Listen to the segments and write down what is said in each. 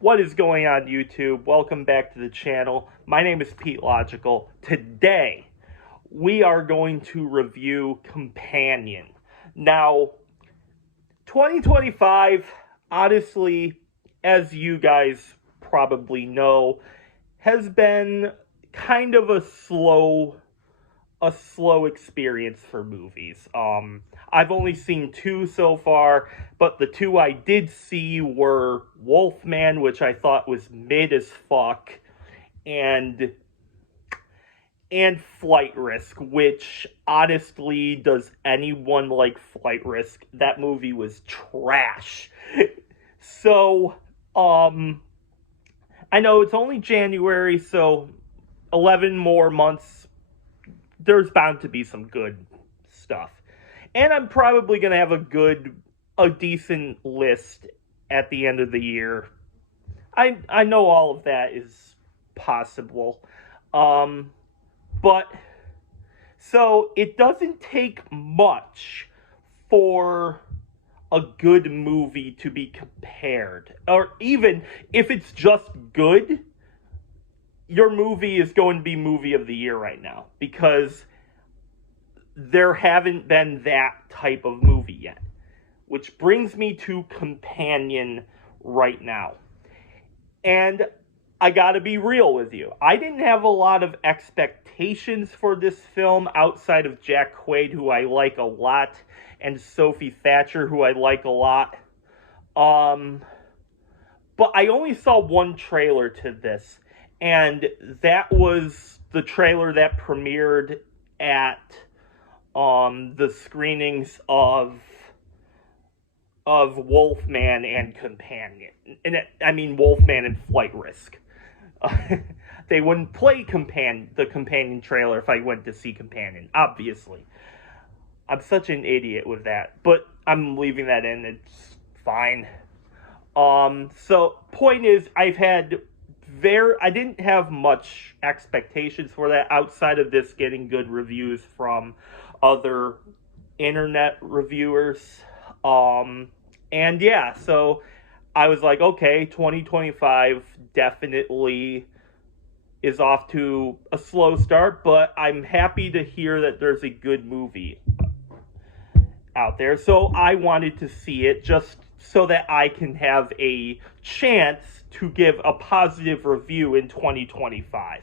What is going on, YouTube? Welcome back to the channel. My name is Pete Logical. Today, we are going to review Companion. Now, 2025, honestly, as you guys probably know, has been kind of a slow experience for movies. I've only seen two so far, but the two I did see were Wolfman, which I thought was mid as fuck, and Flight Risk, which honestly, does anyone like Flight Risk? That movie was trash. So, I know it's only January, so 11 more months, there's bound to be some good stuff. And I'm probably going to have a decent list at the end of the year. I know all of that is possible. But, so it doesn't take much for a good movie to be compared. Or even if it's just good, your movie is going to be movie of the year right now, because there haven't been that type of movie yet. Which brings me to Companion right now. And I gotta be real with you. I didn't have a lot of expectations for this film outside of Jack Quaid, who I like a lot, and Sophie Thatcher, who I like a lot. But I only saw one trailer to this, and that was the trailer that premiered at the screenings of Wolfman and Companion. And Wolfman and Flight Risk. They wouldn't play the Companion trailer if I went to see Companion, obviously. I'm such an idiot with that, but I'm leaving that in. It's fine. So point is, I didn't have much expectations for that outside of this getting good reviews from other internet reviewers. And yeah, so I was like, okay, 2025 definitely is off to a slow start, but I'm happy to hear that there's a good movie out there. So I wanted to see it just so that I can have a chance to give a positive review in 2025.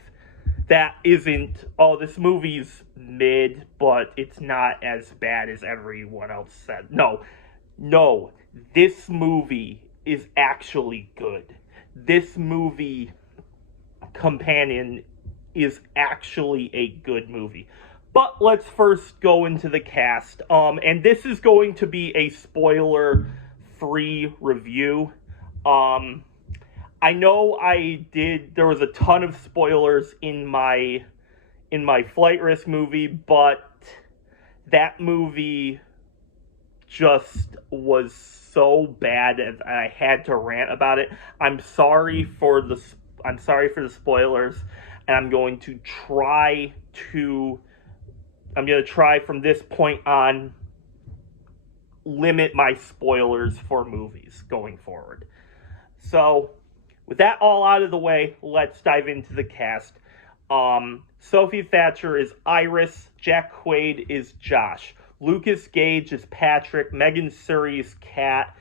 That isn't, oh, this movie's mid, but it's not as bad as everyone else said. No, this movie is actually good. This movie, Companion, is actually a good movie. But let's first go into the cast. And this is going to be a spoiler-free review. I know there was a ton of spoilers in my Flight Risk movie, but that movie just was so bad and I had to rant about it. I'm sorry for the spoilers, and I'm going to try from this point on limit my spoilers for movies going forward. So, with that all out of the way, let's dive into the cast. Sophie Thatcher is Iris, Jack Quaid is Josh, Lucas Gage is Patrick, Megan Surrey is Kat,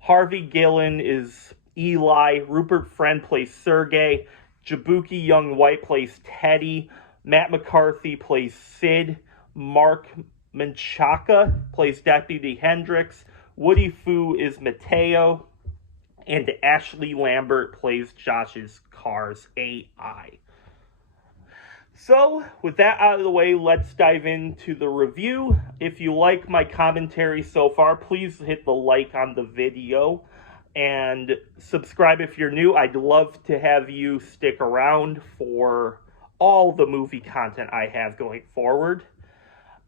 Harvey Gillen is Eli, Rupert Friend plays Sergey, Jabuki Young White plays Teddy, Matt McCarthy plays Sid, Mark Menchaca plays Deputy Hendricks, Woody Fu is Mateo, and Ashley Lambert plays Josh's car's AI. So, with that out of the way, let's dive into the review. If you like my commentary so far, please hit the like on the video and subscribe if you're new. I'd love to have you stick around for all the movie content I have going forward.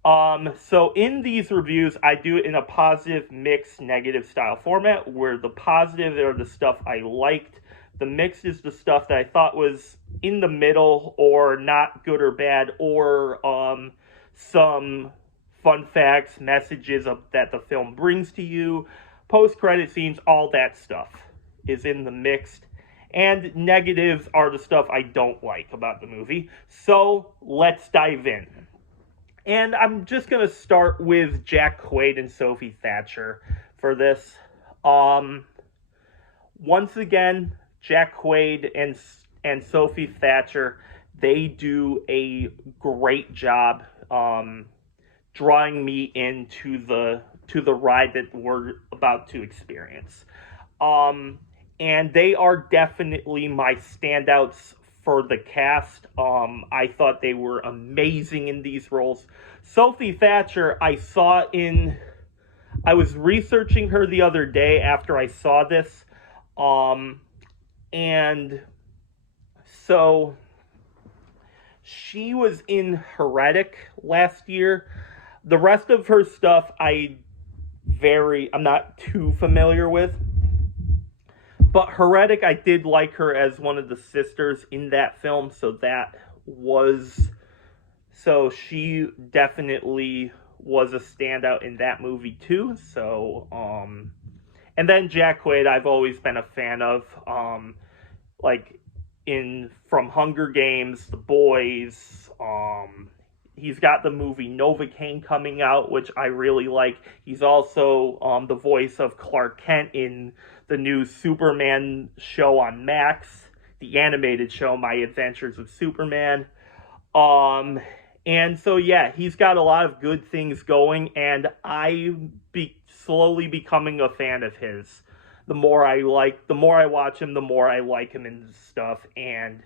So in these reviews, I do it in a positive, mixed, negative style format, where the positive are the stuff I liked, the mixed is the stuff that I thought was in the middle, or not good or bad, or some fun facts, messages that the film brings to you, post-credit scenes, all that stuff is in the mixed. and negatives are the stuff I don't like about the movie. So let's dive in. And I'm just going to start with Jack Quaid and Sophie Thatcher for this. Once again, Jack Quaid and Sophie Thatcher, they do a great job drawing me into the ride that we're about to experience. And they are definitely my standouts for the cast. I thought they were amazing in these roles. Sophie Thatcher, I was researching her the other day after I saw this. And so she was in Heretic last year. The rest of her stuff I'm not too familiar with. But Heretic, I did like her as one of the sisters in that film, so she definitely was a standout in that movie too. So, and then Jack Quaid, I've always been a fan of, from Hunger Games, The Boys. He's got the movie Novocaine coming out, which I really like. He's also the voice of Clark Kent in the new Superman show on Max, the animated show, My Adventures with Superman. And so, yeah, he's got a lot of good things going, and slowly becoming a fan of his. The more I watch him, the more I like him and stuff. And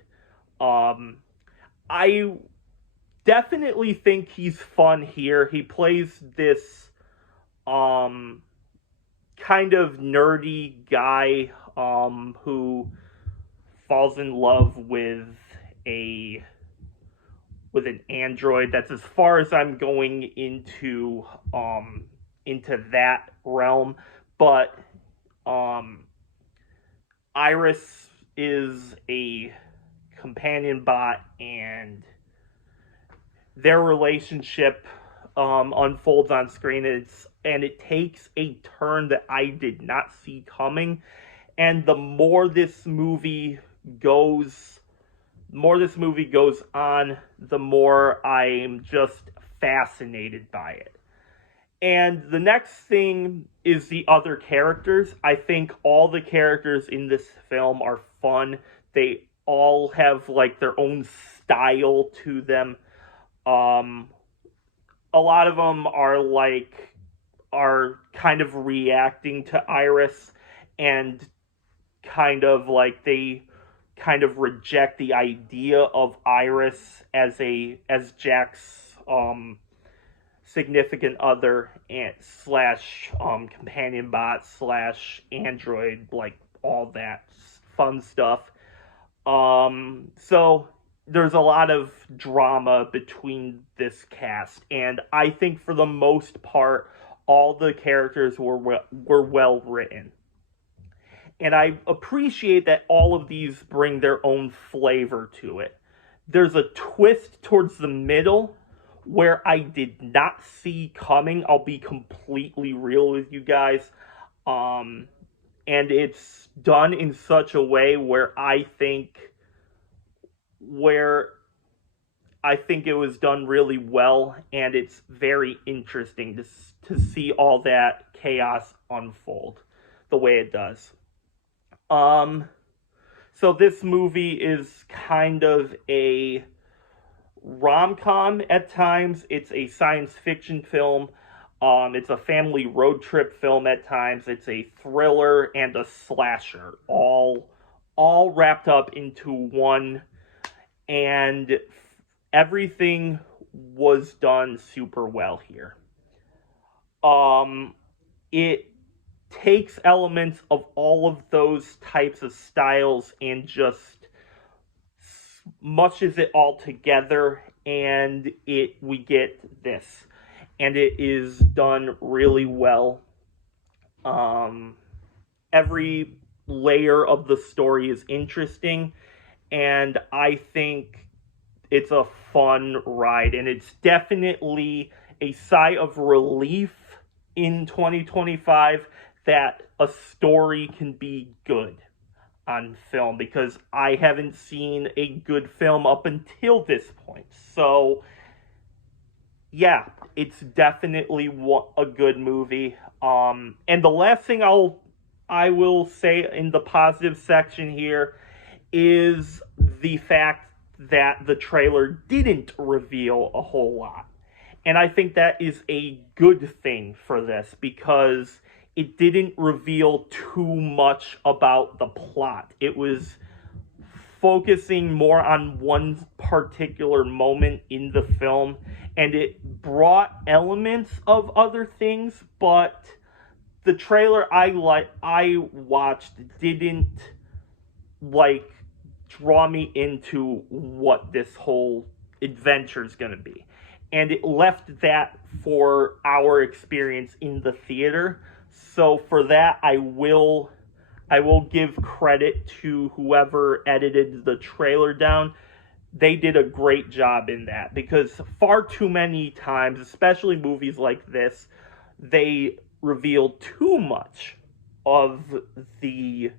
I definitely think he's fun here. He plays this kind of nerdy guy who falls in love with an android. That's as far as I'm going into that realm. But Iris is a companion bot, and their relationship unfolds on screen, and it takes a turn that I did not see coming. And the more this movie goes on, the more I'm just fascinated by it. And the next thing is the other characters. I think all the characters in this film are fun. They all have their own style to them. A lot of them are kind of reacting to Iris, and they kind of reject the idea of Iris as Jack's significant other and / companion bot / android, all that fun stuff. So there's a lot of drama between this cast, and I think for the most part, all the characters were well written. And I appreciate that all of these bring their own flavor to it. There's a twist towards the middle where I did not see coming. I'll be completely real with you guys. And it's done in such a way where I think it was done really well, and it's very interesting to see all that chaos unfold the way it does. So this movie is kind of a rom-com at times. It's a science fiction film. It's a family road trip film at times. It's a thriller and a slasher, all wrapped up into one, and everything was done super well here. It takes elements of all of those types of styles and just mushes it all together, and we get this. And it is done really well. Every layer of the story is interesting, and I think it's a fun ride, and it's definitely a sigh of relief in 2025 that a story can be good. on film, because I haven't seen a good film up until this point. So, yeah, it's definitely a good movie. And the last thing I will say in the positive section here is the fact that the trailer didn't reveal a whole lot. And I think that is a good thing for this, because it didn't reveal too much about the plot. It was focusing more on one particular moment in the film, and it brought elements of other things, but the trailer I watched didn't draw me into what this whole adventure is going to be. And it left that for our experience in the theater. So for that, I will give credit to whoever edited the trailer down. They did a great job in that, because far too many times, especially movies like this, they reveal too much of the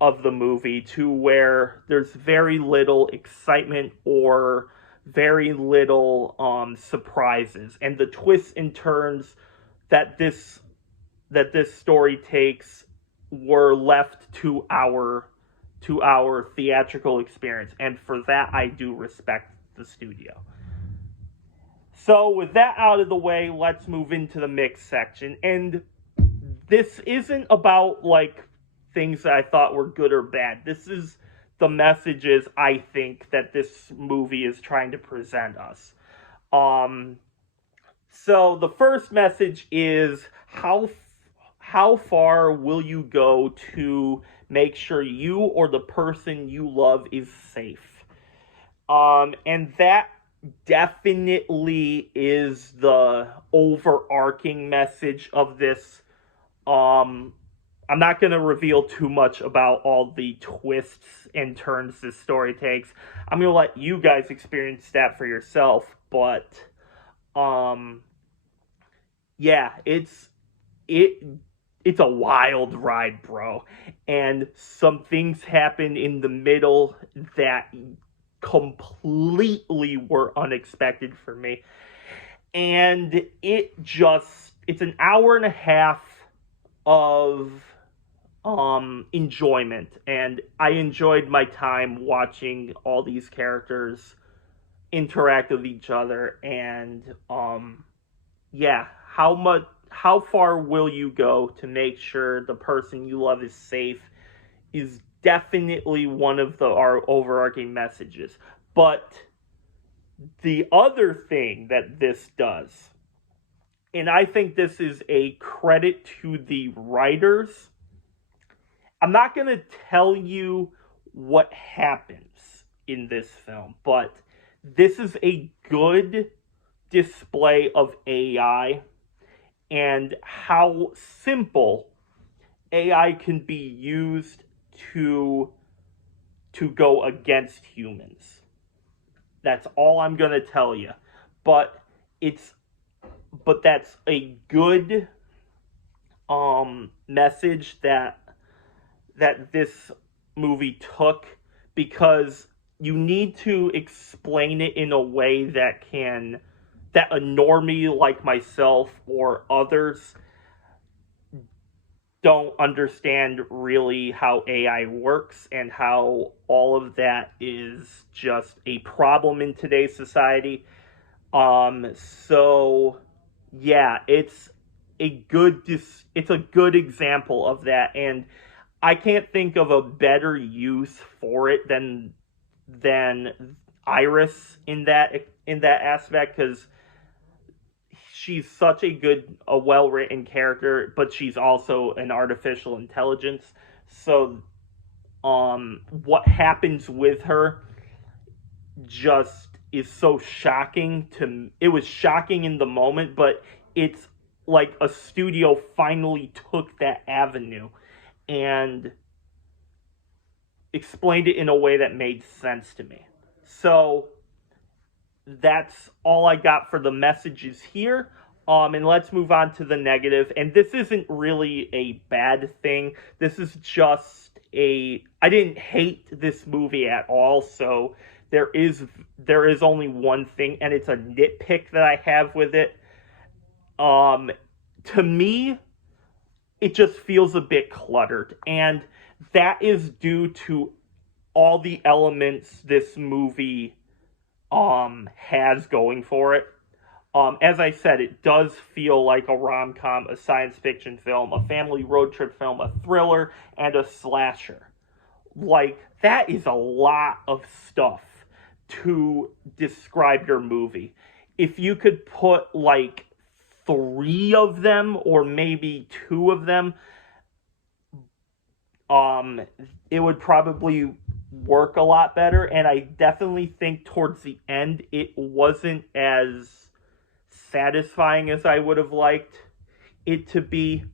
movie to where there's very little excitement or very little surprises, and the twists and turns that this story takes were left to our theatrical experience, and for that I do respect the studio. So with that out of the way, let's move into the mix section. And this isn't about things that I thought were good or bad. This is the messages I think that this movie is trying to present us. So the first message is how far will you go to make sure you or the person you love is safe? And that definitely is the overarching message of this. I'm not going to reveal too much about all the twists and turns this story takes. I'm going to let you guys experience that for yourself. But, yeah, it's a wild ride, bro. And some things happen in the middle that completely were unexpected for me. And it's an hour and a half of enjoyment, and I enjoyed my time watching all these characters interact with each other. And yeah, how far will you go to make sure the person you love is safe is definitely one of our overarching messages. But the other thing that this does, and I think this is a credit to the writers, I'm not going to tell you what happens in this film, but this is a good display of AI and how simple AI can be used to go against humans. That's all I'm going to tell you. But that's a good message that this movie took, because you need to explain it in a way that a normie like myself or others don't understand really how AI works, and how all of that is just a problem in today's society. So yeah, it's a good example of that, and I can't think of a better use for it than Iris in that aspect, because she's such a well-written character, but she's also an artificial intelligence. So what happens with her just is so shocking it was shocking in the moment, but it's like a studio finally took that avenue and explained it in a way that made sense to me. So that's all I got for the messages here. And let's move on to the negative. And this isn't really a bad thing. This is just I didn't hate this movie at all, so there is only one thing, and it's a nitpick that I have with it. To me, it just feels a bit cluttered, and that is due to all the elements this movie has going for it. As I said, it does feel like a rom-com, a science fiction film, a family road trip film, a thriller, and a slasher. Like, that is a lot of stuff to describe your movie. If you could put, like, 3 of them, or maybe 2 of them, it would probably work a lot better, and I definitely think towards the end it wasn't as satisfying as I would have liked it to be,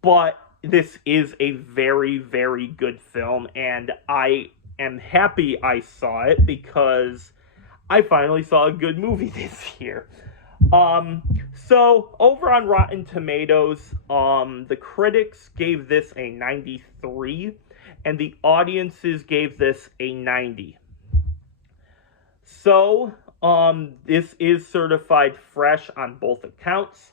but this is a very, very good film, and I am happy I saw it because I finally saw a good movie this year. So over on Rotten Tomatoes, the critics gave this a 93, and the audiences gave this a 90. So, this is certified fresh on both accounts.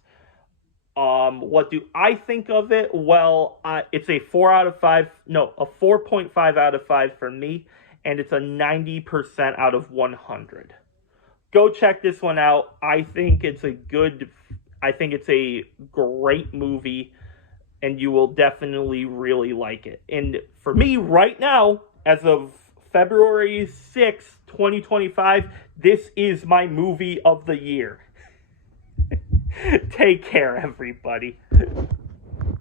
What do I think of it? Well, it's a 4.5 out of 5 for me, and it's a 90% out of 100. Go check this one out. I think it's a great movie, and you will definitely really like it. And for me, right now, as of February 6th, 2025, this is my movie of the year. Take care, everybody.